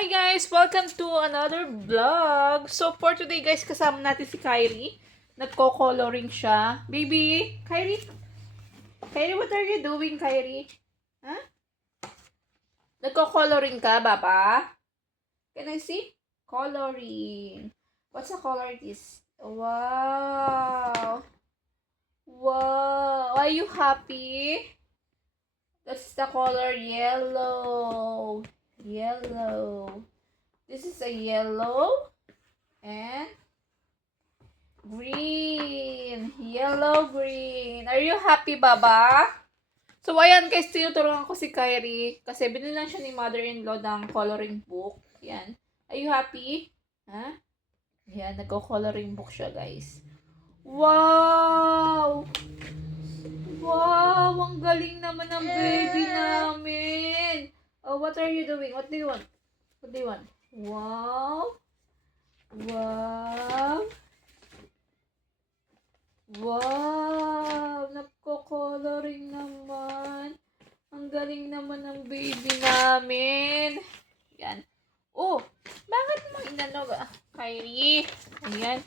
Hi guys! Welcome to another vlog. So for today guys, kasama natin si Kyrie. Nagko-coloring siya. Baby! Kyrie? Kyrie, what are you doing, Kyrie? Huh? Nagko-coloring ka, Baba? Can I see? Coloring. What's the color it is? Wow! Wow! Are you happy? That's the color yellow. Yellow. This is a yellow and green. Yellow, green. Are you happy, Baba? So, ayan guys, tinuturuan ko si Kyrie kasi binilan siya ni mother-in-law ng coloring book. Yan. Are you happy? Ha? Yan, nagko-coloring book siya, guys. Wow! Wow! Ang galing naman ng baby namin. Oh, what are you doing? What do you want? What do you want? Wow! Wow! Wow! Nagko-coloring naman. Ang galing naman ng baby namin. Yan. Oh! Bakit mo inano ba? Kyrie. Ayan.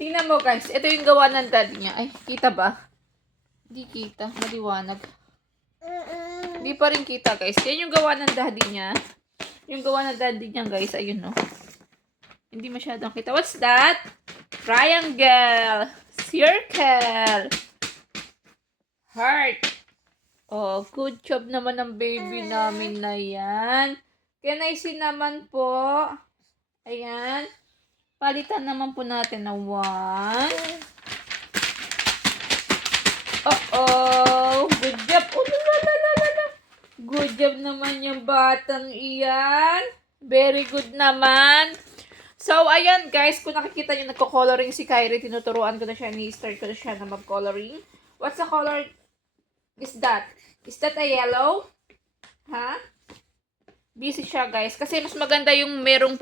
Tingnan mo guys. Ito yung gawa ng daddy niya. Ay, kita ba? Hindi kita. Maliwanag. Hindi pa rin kita guys. Yan yung gawa ng daddy niya. Yung gawa ng daddy niya guys. Ayun no. Hindi masyadong kita. What's that? Triangle. Circle. Heart. Oh, good job naman ng baby namin na yan. Can I see naman po? Ayan. Palitan naman po natin na 1. Uh-oh. Good job. Oh, lalalala. Good job naman yung batang iyan. Very good naman. So, ayan guys, kung nakikita nyo, nagko-coloring si Kyrie, tinuturuan ko na siya, ni-start ko na siya na mag-coloring. What's the color is that? Is that a yellow? Ha? Busy siya guys, kasi mas maganda yung merong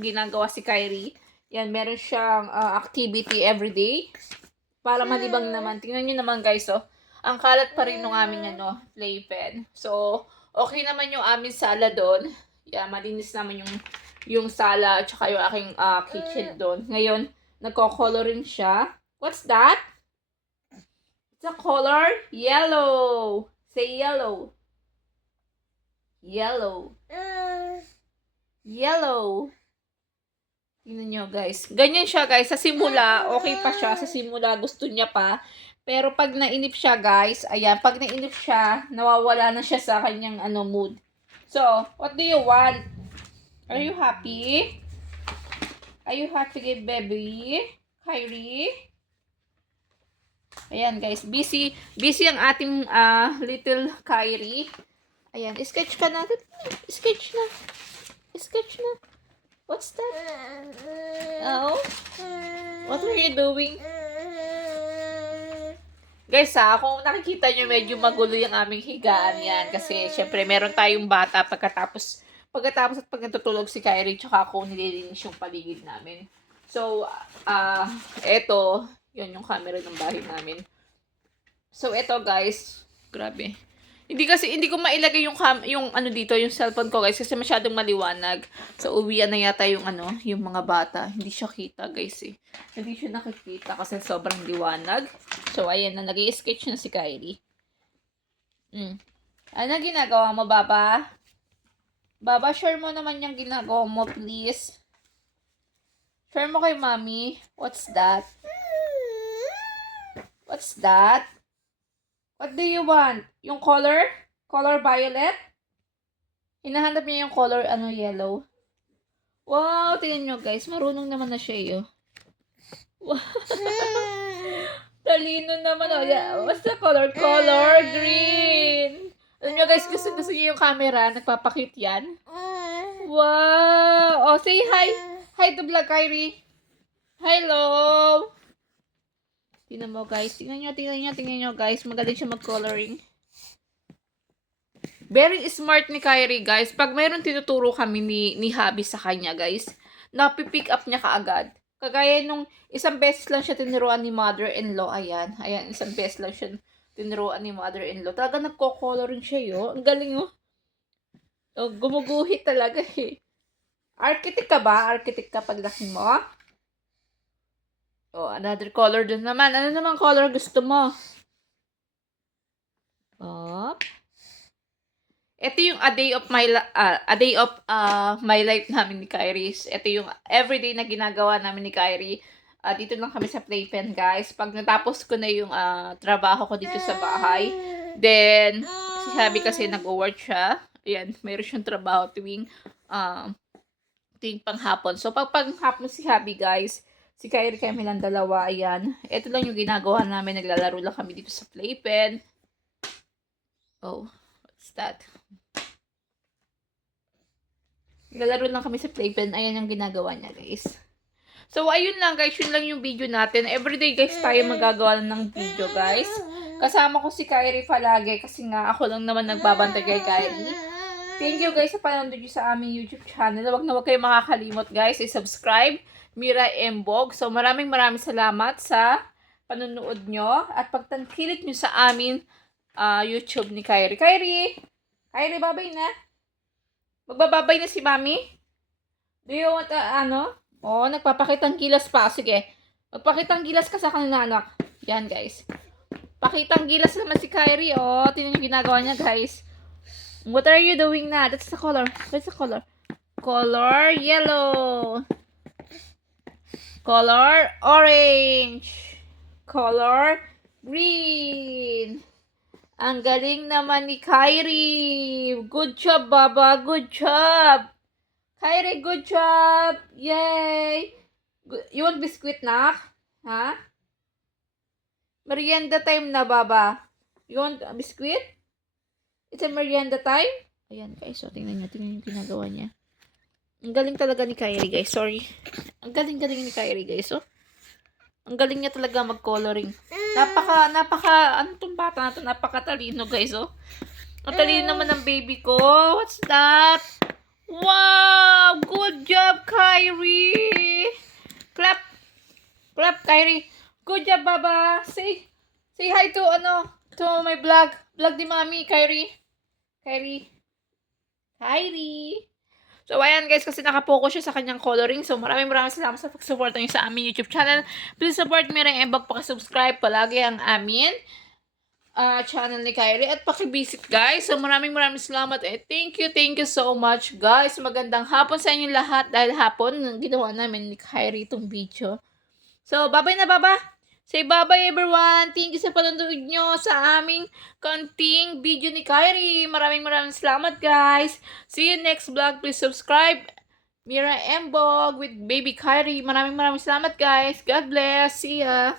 ginagawa si Kyrie. Yan, meron siyang activity everyday. Para malibang naman. Tingnan nyo naman guys, oh. Ang kalat pa rin ng aming playpen. So, okay naman yung aming sala doon. Yan, malinis naman yung sala at saka yung aking kitchen doon. Ngayon, nagko-coloring siya. What's that? It's a color yellow. Say yellow. Yellow. Yellow. Tingnan nyo guys. Ganyan siya guys. Sa simula, okay pa siya. Sa simula, gusto niya pa. Pero pag nainip siya guys, ayan, pag nainip siya, nawawala na siya sa kanyang mood. So, what do you want? Are you happy? Are you happy, baby? Kyrie? Ayan guys, busy ang ating little Kyrie. Ayan, sketch ka natin. Sketch na. Sketch na. What's that? Oh? What are you doing? Guys kung nakikita nyo medyo magulo yung aming higaan yan. Kasi syempre meron tayong bata pagkatapos at pag natutulog si Kyrie, tsaka ako nililinis yung paligid namin. So, eto, yun yung camera ng bahay namin. So, eto guys, grabe. Hindi ko mailagay yung dito, yung cellphone ko guys, kasi masyadong maliwanag. So, uwian na yata yung yung mga bata. Hindi siya kita guys eh. Hindi siya nakikita kasi sobrang liwanag. So, ayan na, nag-i-sketch na si Kyrie. Ano ginagawa mo, Baba? Baba, share mo naman yung ginagawa mo, please. Share mo kay Mommy. What's that? What's that? What do you want? Yung color? Color violet? Hinahanap niya yung color, yellow. Wow, tingnan nyo guys. Marunong naman na siya eh. Wow. Talino naman. Oh, yeah. What's the color? Color green. Alam nyo guys, gusto niyo yung camera. Nagpapakit yan. Wow. Oh, say hi. Hi to Vlog Kyrie. Hello. Tingnan mo guys. Tingnan nyo guys. Magaling siya mag-coloring. Very smart ni Kyrie guys. Pag mayroon tinuturo kami ni Habi sa kanya guys, napipick up niya kaagad. Kagaya nung isang beses lang siya tinuruan ni mother-in-law. Ayan, isang beses lang siya tinuruan ni mother-in-law. Talaga nagko-coloring siya yun. Ang galing oh. Oh, gumuguhit talaga eh. Architect ka ba? Architect ka paglaki mo? Oh, another color dun naman. Ano naman color gusto mo? Oh. Ito yung a day of my life namin ni Kyrie. Ito yung everyday na ginagawa namin ni Kyrie. Dito lang kami sa playpen, guys. Pag natapos ko na yung trabaho ko dito sa bahay, then si Habi kasi nag-work siya. Ayan, mayroon siyang trabaho tuwing panghapon. So, pag panghapon si Habi, guys, si Kyrie kami lang dalawa, ayan. Ito lang yung ginagawa namin. Naglalaro lang kami dito sa playpen. Oh, what's that? Naglalaro lang kami sa playpen. Ayan yung ginagawa niya, guys. So, ayun lang, guys. Yun lang yung video natin. Everyday, guys, tayo magagawa ng video, guys. Kasama ko si Kyrie palagi kasi nga ako lang naman nagbabantay kay Kyrie. Thank you, guys, sa panonood nyo sa aming YouTube channel. Huwag na huwag kayong makakalimot, guys. I-subscribe, Mira Embog. So, maraming salamat sa panonood nyo at pagtangkilik nyo sa amin YouTube ni Kyrie. Kyrie, babay na. Magbababay na si Mami? Do you want, Oo, nagpapakitang gilas pa. Sige. Magpakitang gilas ka sa kanila, anak. Yan, guys. Pakitang gilas naman si Kyrie. Oh, tingnan yung ginagawa niya, guys. What are you doing na? That's the color. What's the color? Color yellow. Color orange. Color green. Ang galing naman ni Kyrie. Good job, Baba. Good job. Kyrie, good job. Yay. You want biscuit, nak? Ha? Merienda time na, Baba. You want a biscuit? It's a merienda time? Ayan, guys. So, tingnan yung ginagawa niya. Ang galing talaga ni Kyrie, guys. Sorry. Ang galing-galing ni Kyrie, guys. Oh. Ang galing niya talaga mag-coloring. Ano tong bata na to? Napakatalino, guys, oh. Ang talino naman ng baby ko. What's that? Wow! Good job, Kyrie! Clap! Clap, Kyrie! Good job, Baba! Say hi to, to my vlog. Vlog ni Mami, Kyrie. Kyrie. So, ayan guys, kasi nakapokus siya sa kanyang coloring. So, maraming salamat sa pag-support niyo sa aming YouTube channel. Please support me rin, Embog, pakisubscribe palagi ang amin channel ni Kyrie at pakivisit, guys. So, maraming salamat. Thank you so much, guys. Magandang hapon sa inyo lahat dahil hapon ginawa namin ni Kyrie itong video. So, bye-bye na, Baba. Say bye-bye, everyone. Thank you sa panonood nyo sa aming konting video ni Kyrie. Maraming salamat, guys. See you next vlog. Please subscribe. Mira Embog with Baby Kyrie. Maraming salamat, guys. God bless. See ya.